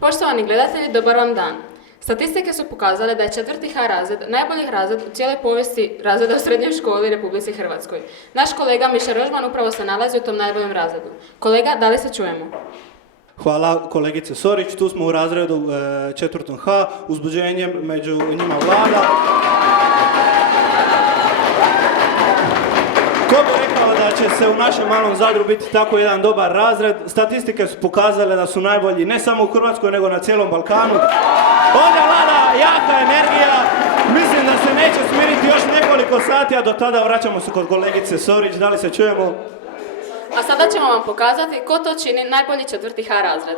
Poštovani gledatelji, dobar vam dan. Statistike su pokazale da je 4. H razred najbolji razred u cijeloj povijesti razreda u srednjoj školi Republici Hrvatskoj. Naš kolega Miša Rožman upravo se nalazi u tom najboljem razredu. Kolega, da li se čujemo? Hvala kolegice Sorić, tu smo u razredu 4. H, uzbuđenjem među njima vlada. Ko bi rekao da će se u našem malom Zadru biti tako jedan dobar razred? Statistike su pokazale da su najbolji ne samo u Hrvatskoj nego na cijelom Balkanu. Ovdje vlada jaka energija, mislim da se neće smiriti još nekoliko sati, a do tada vraćamo se kod kolegice Sorić. Da li se čujemo? A sada ćemo vam pokazati ko to čini najbolji 4. H razred.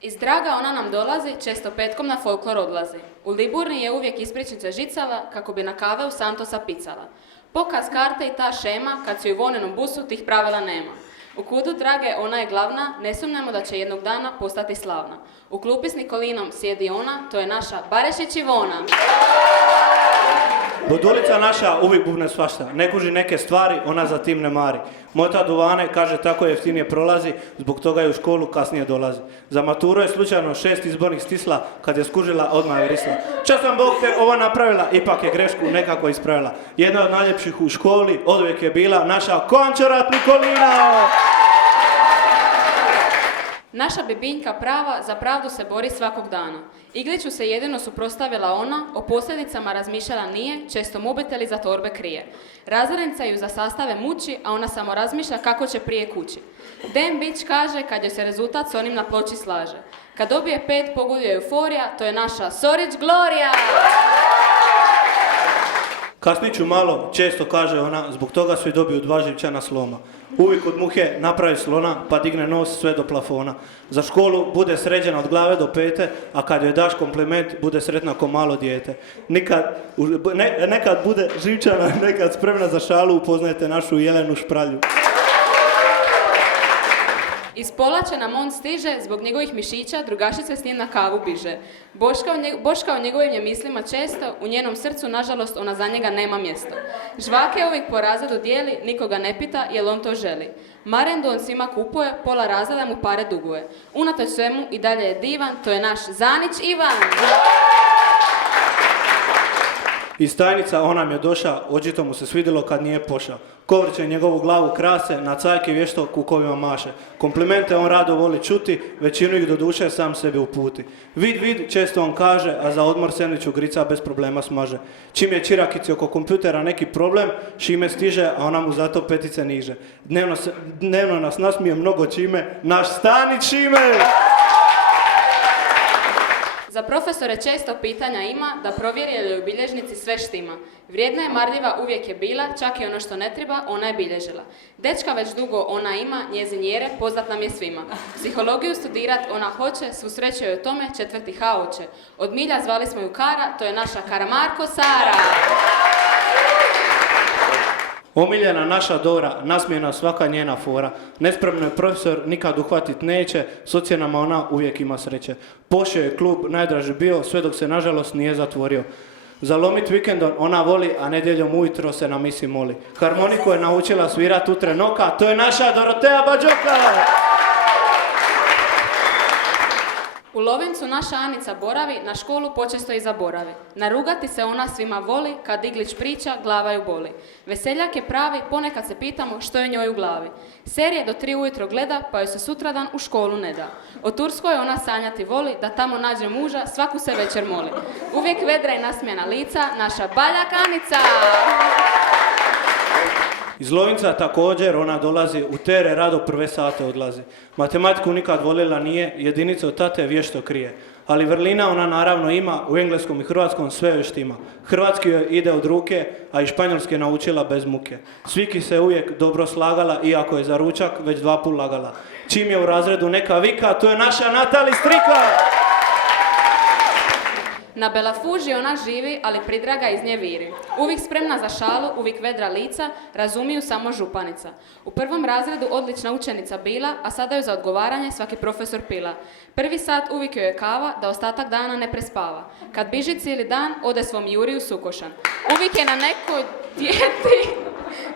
Iz Draga ona nam dolazi, često petkom na folklor odlazi. U Liburni je uvijek ispričnica žicala, kako bi na kave u Santosa picala. Pokaz karte i ta šema, kad su u vonenom busu, tih pravila nema. U kudu Drage ona je glavna, ne sumnjamo da će jednog dana postati slavna. U klupi s Nikolinom sjedi ona, to je naša Barešić Ivona. Budulica naša uvijek bubne svašta, ne kuži neke stvari, ona za tim ne mari. Mota duvane, kaže tako jeftinije prolazi, zbog toga je u školu kasnije dolazi. Za maturu je slučajno 6 izbornih stisla, kad je skužila odmah je vrisla. Čas vam Bog te ova napravila, ipak je grešku nekako ispravila. Jedna od najljepših u školi, oduvijek je bila naša Končarat Nikolina! Naša Bibinjka prava za pravdu se bori svakog dana. Igliću se jedino suprotstavila ona, o posljedicama razmišljala nije, često mobiteli za torbe krije. Razrednica ju za sastave muči, a ona samo razmišlja kako će prije kući. Den Bić kaže kad joj se rezultat s onim na ploči slaže. Kad dobije 5 pogoduje euforija, to je naša Sorić Glorija! Kasnit ću malo, često kaže ona, zbog toga su i dobiju 2 živčana sloma. Uvijek od muhe napravi slona, pa digne nos sve do plafona. Za školu bude sređena od glave do pete, a kad joj daš kompliment, bude sretna ko malo dijete. Nekad bude živčana, nekad spremna za šalu, upoznajte našu Jelenu Špralju. Iz Polače nam on stiže, zbog njegovih mišića, drugašice s njim na kavu biže. Boška o njegovim je mislima često, u njenom srcu, nažalost, ona za njega nema mjesto. Žvake uvijek po razredu dijeli, nikoga ne pita, jel on to želi. Marendu on svima kupuje, pola razreda mu pare duguje. Unatoč svemu i dalje je divan, to je naš Zanić Ivan. Iz tajnica on nam je doša, očito mu se svidjelo kad nije poša. Kovrće njegovu glavu krase, na cajke vješto kukovima maše. Komplimente on rado voli čuti, većinu ih do duše sam sebi uputi. Vid, često on kaže, a za odmor sendviču grica bez problema smaže. Čim je čirakici oko kompjutera neki problem, Šime stiže, a ona mu zato petice niže. Dnevno nas nasmije mnogo čime, naš Stanić Šime! Za profesore često pitanja ima, da provjeri je li u bilježnici sve štima. Vrijedna je, marljiva uvijek je bila, čak i ono što ne treba, ona je bilježila. Dečka već dugo ona ima, njezin Jere poznat nam je svima. Psihologiju studirat ona hoće, svu sreću je u tome, 4. H oče. Od milja zvali smo ju Kara, to je naša Karamarko Sara. Omiljena naša Dora, nasmijena svaka njena fora. Nespremno je profesor, nikad uhvatit neće, s ocjenama ona uvijek ima sreće. Pošao je klub, najdraži bio, sve dok se nažalost nije zatvorio. Zalomit vikendom ona voli, a nedjeljom ujutro se na misi moli. Harmoniku je naučila svirat u trenoka, to je naša Dorotea Bađoka! U Lovincu naša Anica boravi, na školu počesto i zaboravi. Narugati se ona svima voli, kad Iglić priča, glava ju boli. Veseljak je pravi, ponekad se pitamo što je njoj u glavi. Serije do 3 ujutro gleda, pa joj se sutradan u školu ne da. O Turskoj ona sanjati voli, da tamo nađe muža, svaku se večer moli. Uvijek vedra i nasmijena lica, naša Baljak Anica! Iz Lovinca također ona dolazi, u tere rado prve sate odlazi. Matematiku nikad voljela nije, jedinice od tate vješto krije. Ali vrlina ona naravno ima, u engleskom i hrvatskom sve još štima. Hrvatski joj ide od ruke, a i španjolski je naučila bez muke. Sviki se uvijek dobro slagala, iako je za ručak već 2 put lagala. Čim je u razredu neka vika, to je naša Natali Strika! Na Belafuži ona živi, ali pridraga iz nje viri. Uvijek spremna za šalu, uvijek vedra lica, razumiju samo županica. U 1. razredu odlična učenica bila, a sada ju za odgovaranje svaki profesor pila. 1. sat uvijek joj je kava, da ostatak dana ne prespava. Kad biži cijeli dan, ode svom Juriju sukošan. Uvijek je na nekoj dijeti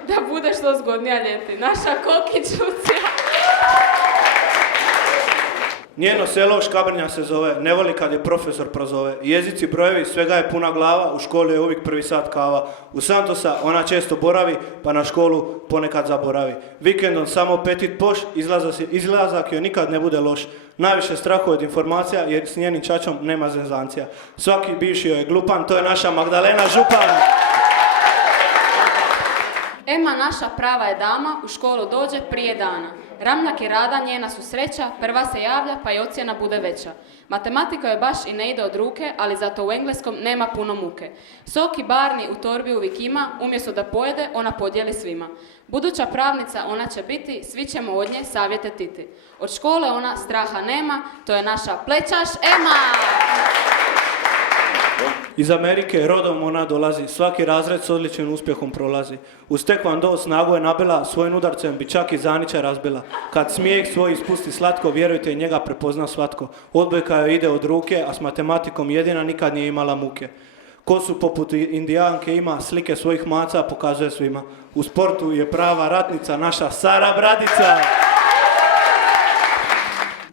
da bude što zgodnija ljeti. Naša Kokić Lucija. Njeno selo Škabrnja se zove, ne voli kad je profesor prozove. Jezici, brojevi, svega je puna glava, u školi je uvijek prvi sat kava. U Santosa ona često boravi, pa na školu ponekad zaboravi. Vikendom samo petit poš, izlazak joj nikad ne bude loš. Najviše strahuje od informacija jer s njenim čačom nema zezancija. Svaki bivši joj je glupan, to je naša Magdalena Župan. Ema naša prava je dama, u školu dođe prije dana. Ramljak i rada njena su sreća, prva se javlja pa i ocjena bude veća. Matematika joj baš i ne ide od ruke, ali zato u engleskom nema puno muke. Sok i barni u torbi uvijek ima, umjesto da pojede, ona podijeli svima. Buduća pravnica ona će biti, svi ćemo od nje savjete titi. Od škole ona straha nema, to je naša plečaš Ema! Iz Amerike rodom ona dolazi, svaki razred s odličnim uspjehom prolazi. Uz tekvando snagu je nabila, svojim udarcem bi čak i Zanića razbila. Kad smijeh svoj ispusti slatko, vjerujte, njega prepozna svatko. Odbojka joj ide od ruke, a s matematikom jedina nikad nije imala muke. Kosu poput indijanke ima, slike svojih maca pokazuje svima. U sportu je prava ratnica, naša Sara Bradica.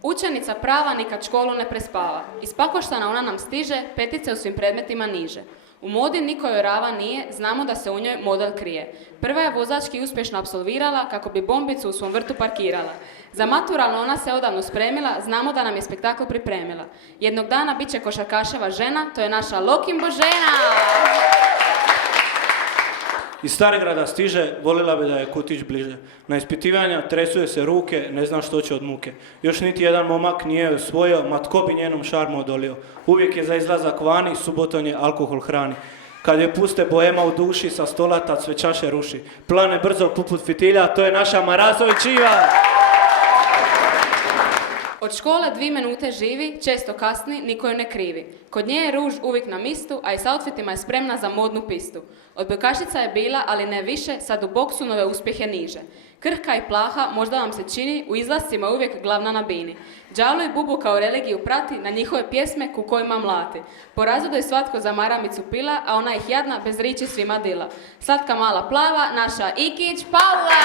Učenica prava nikad školu ne prespava. Iz Pakoštana ona nam stiže, petice u svim predmetima niže. U modi niko joj rava nije, znamo da se u njoj model krije. Prva je vozački uspješno apsolvirala kako bi bombicu u svom vrtu parkirala. Za maturalno ona se odavno spremila, znamo da nam je spektakl pripremila. Jednog dana bit će košarkaševa žena, to je naša Lokin Božena! Iz Starigrada stiže, volila bi da je kutić bliže. Na ispitivanja tresuje se ruke, ne zna što će od muke. Još niti jedan momak nije joj osvojio, ma tko bi njenom šarmu odolio. Uvijek je za izlazak vani, subotom je alkohol hrani. Kad je puste boema u duši, sa stola tad sve čaše ruši. Plane brzo poput fitilja, to je naša Marasović Iva! Od škole 2 minute živi, često kasni, niko joj ne krivi. Kod nje je ruž uvijek na mistu, a i s outfitima je spremna za modnu pistu. Odbojkašica je bila, ali ne više, sad u boksu nove uspjehe niže. Krhka i plaha, možda vam se čini, u izlascima uvijek glavna na bini. Đalo i bubu kao religiju prati, na njihove pjesme ku kojima mlati. Po razredu je svatko za maramicu pila, a ona ih jadna bez riči svima dila. Slatka mala plava, naša Ikić Paula!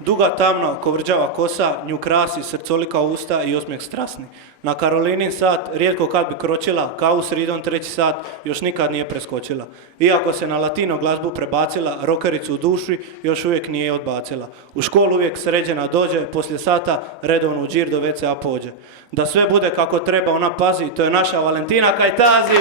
Duga tamna kovrđava kosa, nju krasi srcolika usta i osmijeh strasni. Na Karolinin sat rijetko kad bi kročila, kao u sridom 3. sat još nikad nije preskočila. Iako se na latino glazbu prebacila, rokericu u duši još uvijek nije odbacila. U školu uvijek sređena dođe, poslije sata redovno u džir do WC-a pođe. Da sve bude kako treba ona pazi, to je naša Valentina Kajtazi!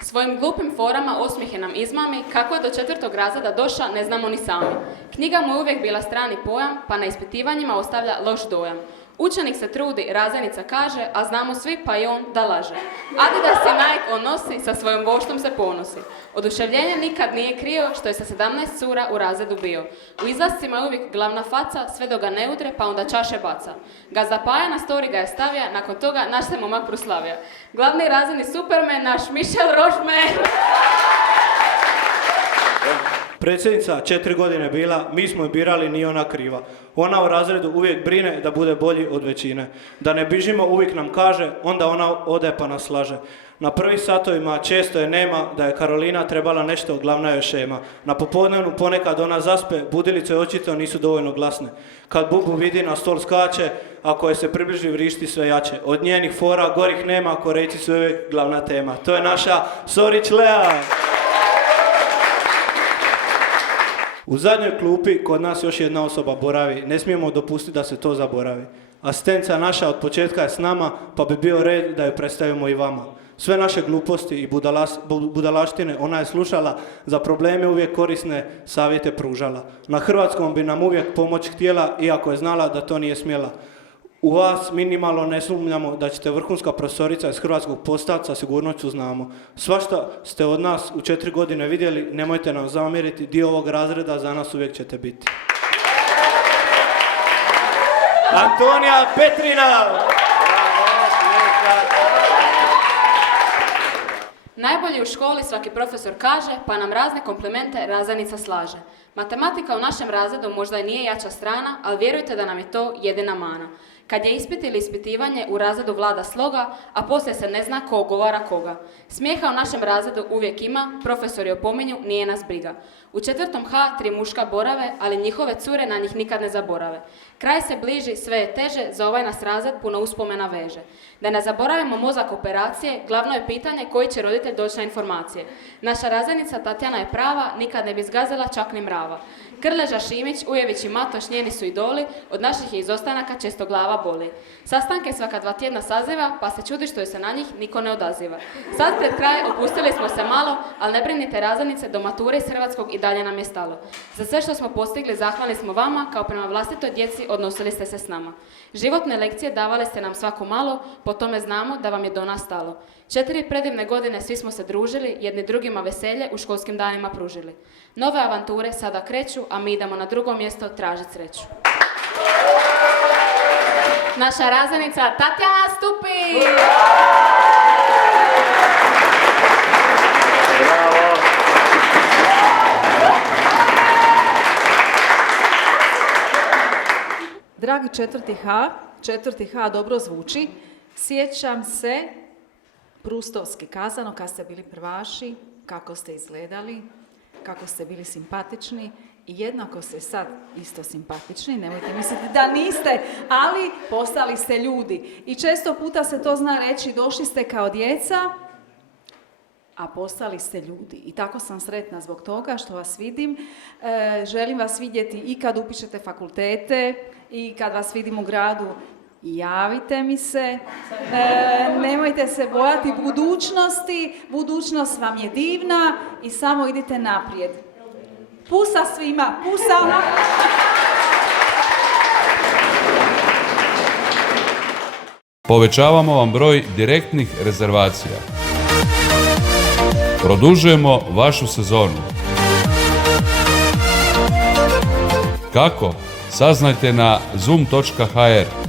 Svojim glupim forama osmijehe nam izmami, kako je do 4. razreda došla ne znamo ni sami. Knjiga mu je uvijek bila strani pojam, pa na ispitivanjima ostavlja loš dojam. Učenik se trudi, razrednica kaže, a znamo svi pa i on da laže. Adidas i Nike on nosi, sa svojom voštom se ponosi. Oduševljenje nikad nije krio, što je sa 17 cura u razredu bio. U izlascima je uvijek glavna faca, sve dok ga ne udre, pa onda čaše baca. Gazda Paja na story ga je stavija, nakon toga naš se momak proslavija. Glavni razredni Superman, naš Michel Rošman. Predsjednica 4 godine bila, mi smo je birali, nije ona kriva. Ona u razredu uvijek brine da bude bolji od većine. Da ne bižimo uvijek nam kaže, onda ona ode pa nas slaže. Na prvim satovima često je nema, da je Karolina trebala nešto, glavna je šema. Na popodnevnu ponekad ona zaspe, budilice očito nisu dovoljno glasne. Kad bubu vidi na stol skače, ako je se približi vrišti sve jače. Od njenih fora gorih nema, Korejci su uvijek glavna tema. To je naša Sorić Lea! U zadnjoj klupi kod nas još jedna osoba boravi, ne smijemo dopustiti da se to zaboravi. Asistencija naša od početka je s nama, pa bi bio red da ju predstavimo i vama. Sve naše gluposti i budalaštine ona je slušala, za probleme uvijek korisne savjete pružala. Na hrvatskom bi nam uvijek pomoć htjela, iako je znala da to nije smjela. U vas minimalno ne sumnjamo da ćete vrhunska profesorica iz hrvatskog postati, sa sigurnošću znamo. Svašta ste od nas u 4 godine vidjeli, nemojte nam zamjeriti, dio ovog razreda za nas uvijek ćete biti. Antonija Petrina! Najbolji u školi svaki profesor kaže, pa nam razne komplimente razrednica slaže. Matematika u našem razredu možda i nije jača strana, ali vjerujte da nam je to jedina mana. Kad je ispit ili ispitivanje, u razredu vlada sloga, a poslije se ne zna ko ogovara koga. Smijeha u našem razredu uvijek ima, profesori opominju, nije nas briga. U 4. H 3 muška borave, ali njihove cure na njih nikad ne zaborave. Kraj se bliži, sve je teže, za ovaj nas razred puno uspomena veže. Da ne zaboravimo mozak operacije, glavno je pitanje koji će roditelj doći na informacije. Naša razrednica Tatjana je prava, nikad ne bi zgazila čak ni mrava. Krleža, Šimić, Ujević i Matoš njeni su idoli, od naših je izostanaka često glava boli. Sastanke svaka 2 tjedna saziva, pa se čudi što joj se na njih niko ne odaziva. Sad pred kraj opustili smo se malo, ali ne brinite razrednice, do mature iz hrvatskog i dalje nam je stalo. Za sve što smo postigli zahvalni smo vama, kao prema vlastitoj djeci odnosili ste se s nama. Životne lekcije davali ste nam svako malo, po tome znamo da vam je do nas stalo. 4 predivne godine svi smo se družili, jedni drugima veselje u školskim danima pružili. Nove avanture sada kreću, a mi idemo na drugo mjesto tražiti sreću. Naša razrednica Tatjana Stupić! Bravo! Dragi 4. H dobro zvuči. Sjećam se, prustovski kazano, kad ste bili prvaši, kako ste izgledali, kako ste bili simpatični i jednako ste sad isto simpatični, nemojte misliti da niste, ali postali ste ljudi. I često puta se to zna reći, došli ste kao djeca, a postali ste ljudi. I tako sam sretna zbog toga što vas vidim. Želim vas vidjeti i kad upišete fakultete, i kad vas vidim u gradu, javite mi se. Nemojte se bojati budućnosti. Budućnost vam je divna i samo idite naprijed. Pusa svima, pusa! Povećavamo vam broj direktnih rezervacija. Produžujemo vašu sezonu. Kako? Saznajte na zoom.hr.